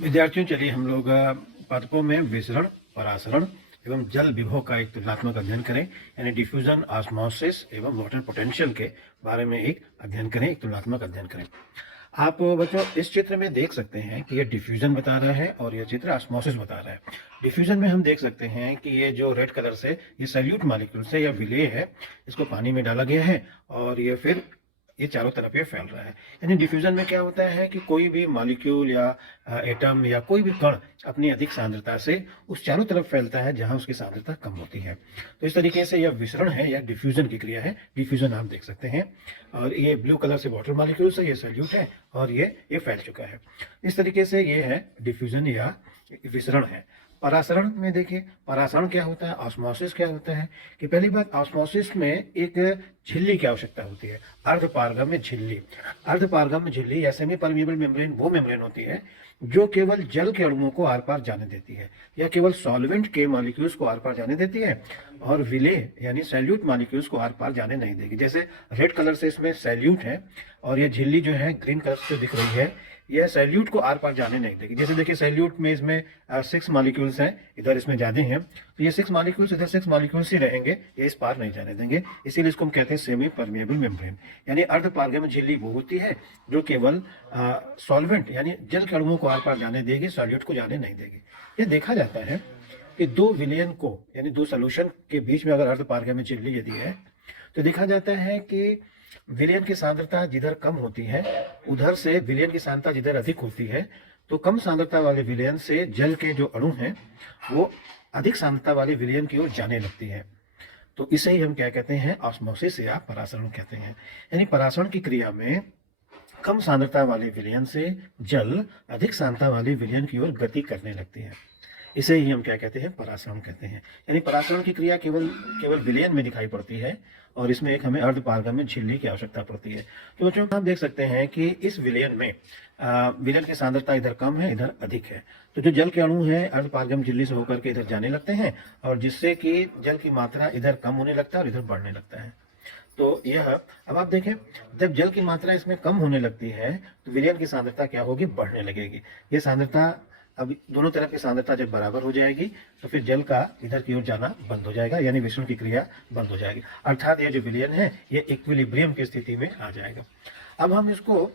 विद्यार्थियों, चलिए हम लोग पादपों में विसरण, परासरण एवं जल विभव का एक तुलनात्मक अध्ययन करें, यानी डिफ्यूजन, ऑस्मोसिस एवं वाटर पोटेंशियल के बारे में एक अध्ययन करें, एक तुलनात्मक अध्ययन करें। आप बच्चों इस चित्र में देख सकते हैं कि ये डिफ्यूजन बता रहा है और ये चित्र ऑस्मोसिस बता रहा है। डिफ्यूजन में हम देख सकते हैं कि ये जो रेड कलर से ये सैल्यूट मॉलिक्यूल से या विलेय है, इसको पानी में डाला गया है और ये फिर ये चारों तरफ ये फैल रहा है। यानी डिफ्यूजन में क्या होता है कि कोई भी मॉलिक्यूल या एटम या कोई भी कण अपनी अधिक सांद्रता से उस चारों तरफ फैलता है जहां उसकी सांद्रता कम होती है। तो इस तरीके से यह विसरण है या डिफ्यूजन की क्रिया है। डिफ्यूजन आप देख सकते हैं और ये ब्लू कलर से वाटर मॉलिक्यूल्स है, ये सैल्यूट है और ये फैल चुका है। इस तरीके से ये है डिफ्यूजन या विसरण है। परासरण में देखिए, परासरण क्या होता है, ऑस्मोसिस क्या होता है कि पहली बात, ऑस्मोसिस में एक झिल्ली की आवश्यकता होती है, अर्धपारगम्य झिल्ली। अर्धपारगम्य झिल्ली या सेमी परमिएबल मेम्ब्रेन वो मेम्ब्रेन होती है जो केवल जल के अणुओं को आर पार जाने देती है या केवल सॉल्वेंट के मॉलिक्यूल्स को आर पार जाने देती है और विलेय यानी सैल्यूट मॉलिक्यूल्स को आर पार जाने नहीं देगी। जैसे रेड कलर से इसमें सैल्यूट है और ये झिल्ली जो है ग्रीन कलर से दिख रही है, यह सैल्यूट को आर पार जाने नहीं देगी। जैसे देखिए सैल्यूट में इसमें 6 मॉलिक्यूल्स हैं, इधर इसमें ज्यादा हैं, तो ये 6 मॉलिक्यूल्स इधर 6 मॉलिक्यूल्स ही रहेंगे, ये इस पार नहीं जाने देंगे। इसीलिए इसको हम कहते हैं सेमी परमिएबल मेम्ब्रेन। यानी अर्धपारगम्य झिल्ली वो होती है जो केवल सॉल्वेंट यानी जल के अणुओं को आर पार जाने देगी, सॉल्यूट को जाने नहीं देगी। ये देखा जाता है कि दो विलयन को यानी दो सोल्यूशन के बीच में अगर अर्धपारगम्य झिल्ली यदि है तो देखा जाता है कि विलयन की सांद्रता जिधर कम होती है उधर से विलयन की सांद्रता जिधर अधिक होती है, तो कम सांद्रता वाले विलयन से जल के जो अणु हैं वो अधिक सांद्रता वाले विलयन की ओर जाने लगती है। तो इसे ही हम क्या कहते हैं, ऑस्मोसिस या परासरण कहते हैं। यानी परासरण की क्रिया में कम सांद्रता वाले विलयन से जल अधिक सांद्रता वाले विलयन की ओर गति करने लगती है। इसे ही हम क्या कहते हैं, परासरण कहते हैं। यानी परासरण की क्रिया केवल विलयन में दिखाई पड़ती है और इसमें एक हमें अर्धपारगम्य झिल्ली की आवश्यकता पड़ती है। तो बच्चों आप देख सकते हैं कि इस विलयन में विलयन की सांद्रता इधर कम है, इधर अधिक है, तो जो जल के अणु है अर्धपारगम्य झिल्ली से होकर के इधर जाने लगते हैं और जिससे कि जल की मात्रा इधर कम होने लगता है और इधर बढ़ने लगता है। तो यह अब आप देखें, जब जल की मात्रा इसमें कम होने लगती है तो विलयन की सांद्रता क्या होगी, बढ़ने लगेगी। ये सांद्रता अब दोनों तरफ की सांद्रता जब बराबर हो जाएगी तो फिर जल का इधर की ओर जाना बंद हो जाएगा, यानी विसरण की क्रिया बंद हो जाएगी। अर्थात ये जो विलयन है ये इक्विलिब्रियम की स्थिति में आ जाएगा। अब हम इसको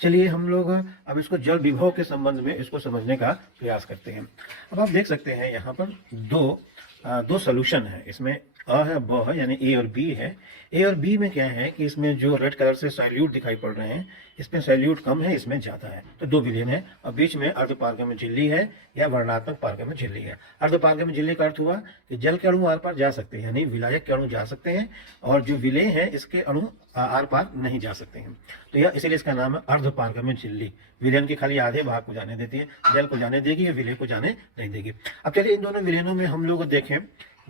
चलिए हम लोग अब इसको जल विभव के संबंध में इसको समझने का प्रयास करते हैं। अब आप देख सकते हैं यहाँ पर दो सोल्यूशन है, इसमें अ है, ब है, यानी ए और बी है। ए और बी में क्या है कि इसमें जो रेड कलर से सैल्यूट दिखाई पड़ रहे हैं, इसमें सैल्यूट कम है, इसमें ज्यादा है, तो दो विलयन है और बीच में अर्धपारगम्य झिल्ली है या वर्णात्मक पारगम्य झिल्ली है। अर्धपारगम्य झिल्ली का अर्थ हुआ कि जल के अणु आर पार जा सकते हैं, यानी विलायक के अणु जा सकते हैं और जो विलेय है इसके अणु आर पार नहीं जा सकते हैं। तो यह इसीलिए इसका नाम है अर्धपारगम्य झिल्ली। विलयन के खाली आधे भाग को जाने देती है, जल को जाने देगी या विलेय को जाने नहीं देगी। अब चलिए इन दोनों विलयनों में हम लोग देखें,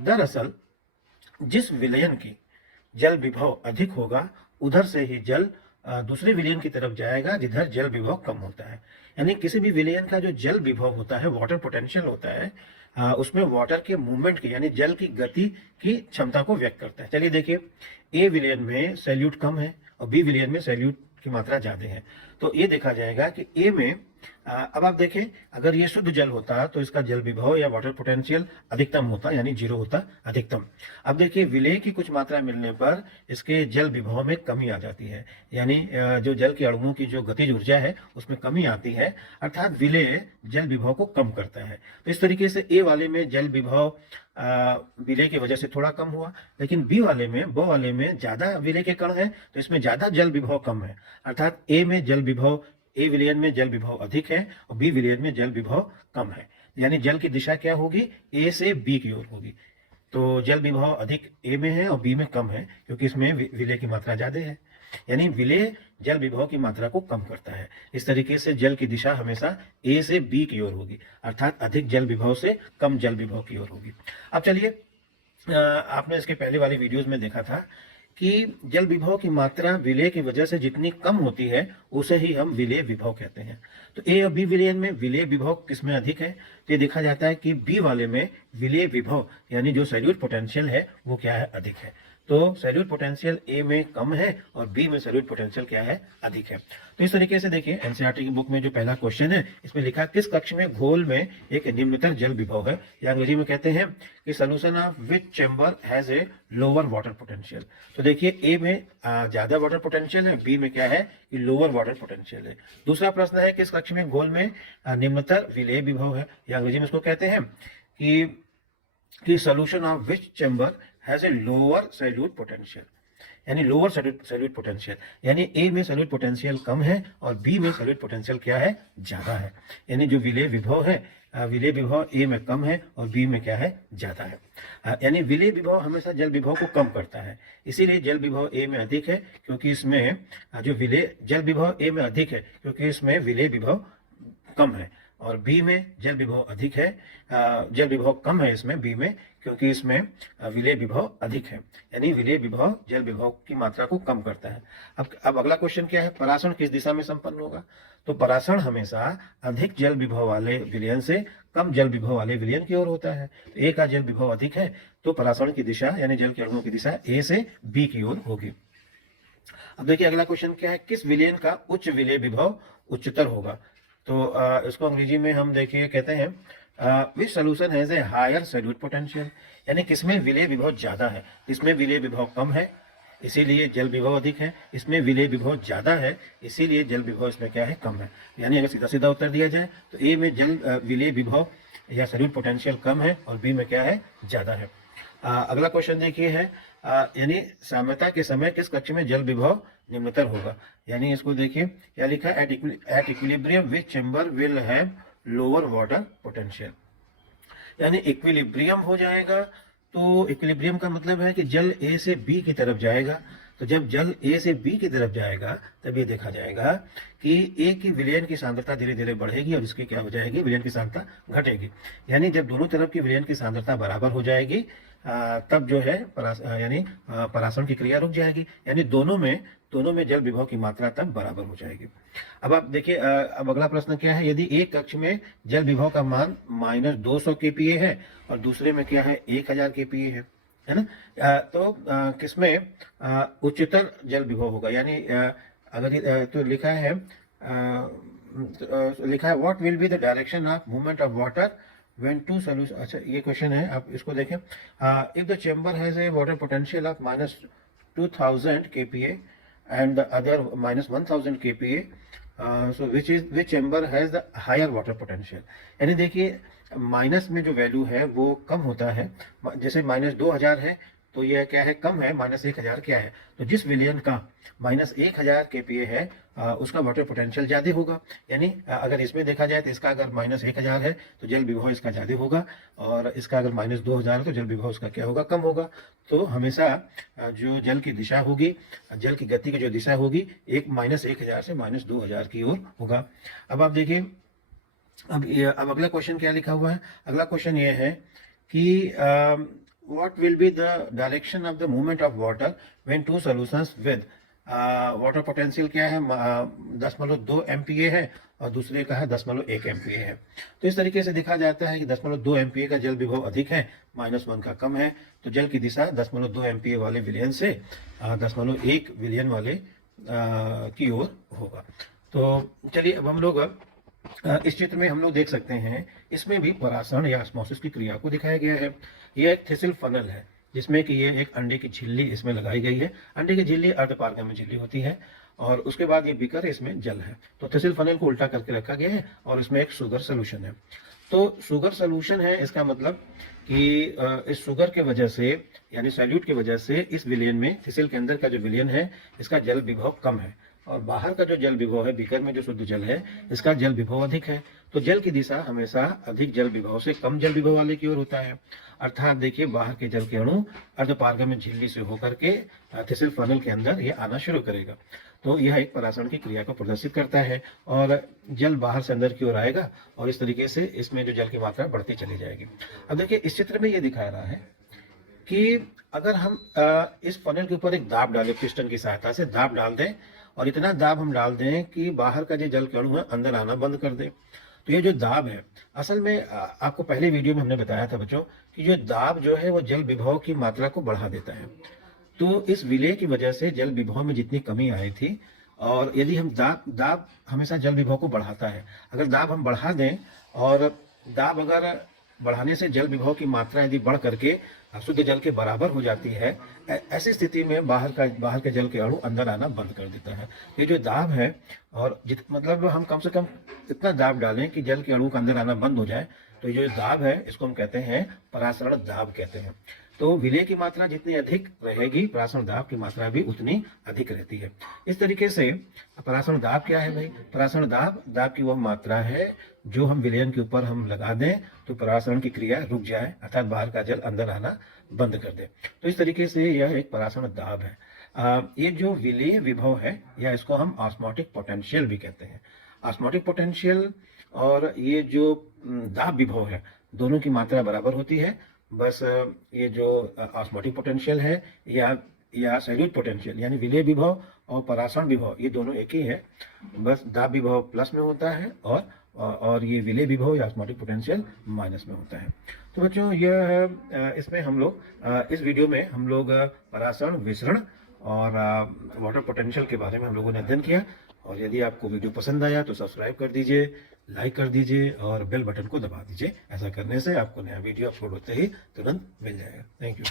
दरअसल जिस विलयन की जल विभव अधिक होगा उधर से ही जल दूसरे विलयन की तरफ जाएगा जिधर जल विभव कम होता है। यानी किसी भी विलयन का जो जल विभव होता है, वाटर पोटेंशियल होता है, उसमें वाटर के मूवमेंट की यानी जल की गति की क्षमता को व्यक्त करता है। चलिए देखिए, ए विलयन में सैल्यूट कम है और बी विलयन में सैल्यूट की मात्रा ज्यादा है, तो ये देखा जाएगा कि ए में अब आप देखें, अगर ये शुद्ध जल होता तो इसका जल विभव या वाटर पोटेंशियल अधिकतम होता, यानी 0 होता अधिकतम। अब देखिए विलेय की कुछ मात्रा मिलने पर इसके जल विभव में कमी आ जाती है, यानी जो जल के अणुओं की जो गतिज ऊर्जा है उसमें कमी आती है, अर्थात विलेय जल विभव को कम करता है। तो इस तरीके से ए वाले में जल विभव विलेय की वजह से थोड़ा कम हुआ, लेकिन बी वाले में, ब वाले में ज्यादा विलेय के कण है तो इसमें ज्यादा जल विभव कम है, अर्थात ए में जल विभव, ए विलयन में जल विभव अधिक है और बी विलयन में जल विभव कम है। यानी जल की दिशा क्या होगी, ए से बी की ओर होगी। तो जल विभव अधिक ए में है और बी में कम है क्योंकि इसमें विलेय की मात्रा ज्यादा है, यानी विलेय जल विभव की मात्रा को कम करता है। इस तरीके से जल की दिशा हमेशा ए से बी की ओर होगी, अर्थात अधिक जल विभव से कम जल विभव की ओर होगी। अब चलिए, आपने इसके पहले वाली वीडियोज में देखा था कि जल विभव की मात्रा विलेय की वजह से जितनी कम होती है उसे ही हम विलेय विभव कहते हैं। तो ए और बी विलयन में विलेय विभव किसमें अधिक है, तो ये देखा जाता है कि बी वाले में विलेय विभव यानी जो सैल्यूट पोटेंशियल है वो क्या है, अधिक है। तो सैल्यूट पोटेंशियल ए में कम है और बी में सैल्यूट पोटेंशियल क्या है, अधिक है। तो इस तरीके से देखिए एनसीईआरटी की बुक में जो पहला क्वेश्चन है इसमें लिखा किस कक्ष में घोल में एक निम्नतर जल विभव है, या अंग्रेजी में कहते हैं कि solution of which chamber has a lower water potential. तो देखिए ए में ज्यादा वाटर पोटेंशियल है, बी में क्या है कि लोअर वाटर पोटेंशियल है। दूसरा प्रश्न है किस कक्ष में घोल में निम्नतर विलेय विभव है, या अंग्रेजी में इसको कहते हैं कि solution of which chamber has a lower salute potential, यानी लोअर सैल्यूट पोटेंशियल, यानी ए में सैल्यूट पोटेंशियल कम है और बी में सैल्यूट पोटेंशियल क्या है, ज्यादा है। यानी जो विलेय विभव है, विलेय विभव ए में कम है और बी में क्या है, ज्यादा है। यानी विलेय विभव हमेशा जल विभव को कम करता है, इसीलिए जल विभव ए में अधिक है क्योंकि इसमें जो विलेय जल विभव ए में अधिक है क्योंकि इसमें विलेय विभव कम है, और बी में जल विभव अधिक है, जल विभव कम है इसमें बी में क्योंकि इसमें विलेय विभव अधिक है। यानी विलेय विभव जल विभव की मात्रा को कम करता है। अब अगला क्वेश्चन क्या है, परासरण किस दिशा में संपन्न होगा। तो परासरण हमेशा अधिक जल विभव वाले विलयन से कम जल विभव वाले विलयन की ओर होता है। तो ए का जल विभव अधिक है तो परासरण की दिशा यानी जल के अणुओं की दिशा ए से बी की ओर होगी। अब देखिए अगला क्वेश्चन क्या है, किस विलयन का उच्च विलेय विभव उच्चतर होगा। तो इसको अंग्रेजी में हम देखिए कहते हैं which solution has a higher solute potential, यानी किसमें विलेय विभव ज्यादा है, इसमें विलेय विभव कम है इसीलिए जल विभव अधिक है, इसमें विलेय विभव ज्यादा है इसीलिए जल विभव इसमें क्या है, कम है। यानी अगर सीधा सीधा उत्तर दिया जाए तो ए में जल विलेय विभव या सैल्यूट पोटेंशियल कम है और बी में क्या है, ज्यादा है। अगला क्वेश्चन देखिए है यानी साम्यता के समय किस कक्ष में जल विभव निम्नतर होगा। यानी इसको देखिए क्या लिखा है, at equilibrium which chamber will have lower water potential, यानी इक्विलिब्रियम हो जाएगा। तो इक्विलिब्रियम का मतलब है कि जल ए से बी की तरफ जाएगा, तो जब जल ए से बी की तरफ जाएगा तब ये देखा जाएगा कि ए की विलयन की सांद्रता धीरे धीरे बढ़ेगी और इसकी क्या हो जाएगी, विलयन की सांद्रता घटेगी। यानी जब दोनों तरफ की विलयन की सांद्रता बराबर हो जाएगी तब जो है यानी परासरण की क्रिया रुक जाएगी, यानी दोनों में जल विभव की मात्रा तब बराबर हो जाएगी। अब आप देखिए अब अगला प्रश्न क्या है, यदि एक कक्ष में जल विभव का मान -200 kPa है और दूसरे में क्या है 1000 kPa है ना, तो किसमें उच्चतर जल विभव होगा। यानी अगर तो लिखा है what will be the direction of movement of water when two solution, अच्छा ये क्वेश्चन है, आप इसको देखें। If the chamber has a water potential of -2000 kPa and the other -1000 kPa, so which chamber has the higher water potential। यानी देखिए minus में जो वैल्यू है वो कम होता है, जैसे -2000 है तो यह क्या है, कम है, -1000 क्या है, तो जिस विलयन का -1000 kPa है उसका वाटर पोटेंशियल ज्यादा होगा। यानी अगर इसमें देखा जाए तो इसका अगर -1000 है तो जल विभव इसका ज्यादा होगा, और इसका अगर -2000 है तो जल विभव उसका क्या होगा, कम होगा। तो हमेशा जो जल की दिशा होगी, जल की गति की जो दिशा होगी एक -1000 से -2000 की ओर होगा। अब आप देखिए अब अगला क्वेश्चन क्या लिखा हुआ है, अगला क्वेश्चन ये है कि what will be the direction of the movement of water when two solutions with water potential क्या है 10.2 MPa है और दूसरे का है 10.1 MPa है। तो इस तरीके से देखा जाता है कि 10.2 MPa का जल विभव अधिक है, -1 का कम है, तो जल की दिशा 10.2 MPa वाले विलयन से 10.1 विलयन वाले की ओर होगा। तो चलिए अब हम लोग इस चित्र में हम लोग देख सकते हैं, इसमें भी परासरण या ऑस्मोसिस की क्रिया को दिखाया गया है। यह एक थिसिल फनल है जिसमें कि ये एक अंडे की झिल्ली इसमें लगाई गई है। अंडे की झिल्ली अर्धपारगम्य झिल्ली होती है और उसके बाद ये बीकर, इसमें जल है। तो थिसिल फनल को उल्टा करके रखा गया है और इसमें एक शुगर सोल्यूशन है। तो शुगर सोल्यूशन है, इसका मतलब कि इस शुगर के वजह से यानी सैल्यूट की वजह से इस विलयन में, थिसिल के अंदर का जो विलयन है इसका जल विभव कम है और बाहर का जो जल विभव है, बीकर में जो शुद्ध जल है, इसका जल विभव अधिक है। तो जल की दिशा हमेशा अधिक जल विभव से कम जल विभव वाले की ओर होता है। अर्थात देखिए बाहर के जल के अणु अर्धपारगम्य झिल्ली से होकर के थिसिल फनल के अंदर ये आना शुरू करेगा। तो यह एक परासरण की क्रिया को प्रदर्शित करता है और जल बाहर से अंदर की ओर आएगा और इस तरीके से इसमें जो जल की मात्रा बढ़ती चली जाएगी। अब देखिए इस चित्र में ये दिखा रहा है कि अगर हम इस फनल के ऊपर एक दाब डालें, पिस्टन की सहायता से दाब डाल दें और इतना दाब हम डाल दें कि बाहर का जो जल के अणु है अंदर आना बंद कर दे। तो ये जो दाब है, असल में आपको पहले वीडियो में हमने बताया था बच्चों कि जो दाब जो है वो जल विभव की मात्रा को बढ़ा देता है। तो इस विलय की वजह से जल विभव में जितनी कमी आई थी, और यदि हम दाब हमेशा जल विभव को बढ़ाता है। अगर दाब हम बढ़ा दें, और दाब अगर बढ़ाने से जल विभव की मात्रा यदि बढ़ करके शुद्ध जल के बराबर हो जाती है, ऐसी स्थिति में बाहर के जल के अणु अंदर आना बंद कर देता है। ये जो दाब है, और मतलब हम कम से कम इतना दाब डालें कि जल के अणु का अंदर आना बंद हो जाए, तो ये जो दाब है इसको हम कहते हैं परासरण दाब कहते हैं। तो विलय की मात्रा जितनी अधिक रहेगी, परासरण दाब की मात्रा भी उतनी अधिक रहती है। इस तरीके से परासरण दाब क्या है भाई? परासरण दाब की वह मात्रा है जो हम विलयन के ऊपर हम लगा दें तो परासरण की क्रिया रुक जाए, अर्थात बाहर का जल अंदर आना बंद कर दे। तो इस तरीके से यह एक परासरण दाब है। ये जो विलय विभव है, या इसको हम ऑस्मोटिक पोटेंशियल भी कहते हैं। ऑस्मोटिक पोटेंशियल और ये जो दाब विभव है, दोनों की मात्रा बराबर होती है। बस ये जो ऑस्मोटिक पोटेंशियल है या सैल्यूट पोटेंशियल, यानी विलय विभव और परासरण विभव, ये दोनों एक ही है। बस दाब विभव प्लस में होता है, और ये विलय विभव या ऑस्मोटिक पोटेंशियल माइनस में होता है। तो बच्चों, यह इसमें हम लोग इस वीडियो में हम लोग परासरण, विसरण और वाटर पोटेंशियल के बारे में हम लोगों ने अध्ययन किया। और यदि आपको वीडियो पसंद आया तो सब्सक्राइब कर दीजिए, लाइक कर दीजिए और बेल बटन को दबा दीजिए। ऐसा करने से आपको नया वीडियो अपलोड होते ही तुरंत मिल जाएगा। Thank you.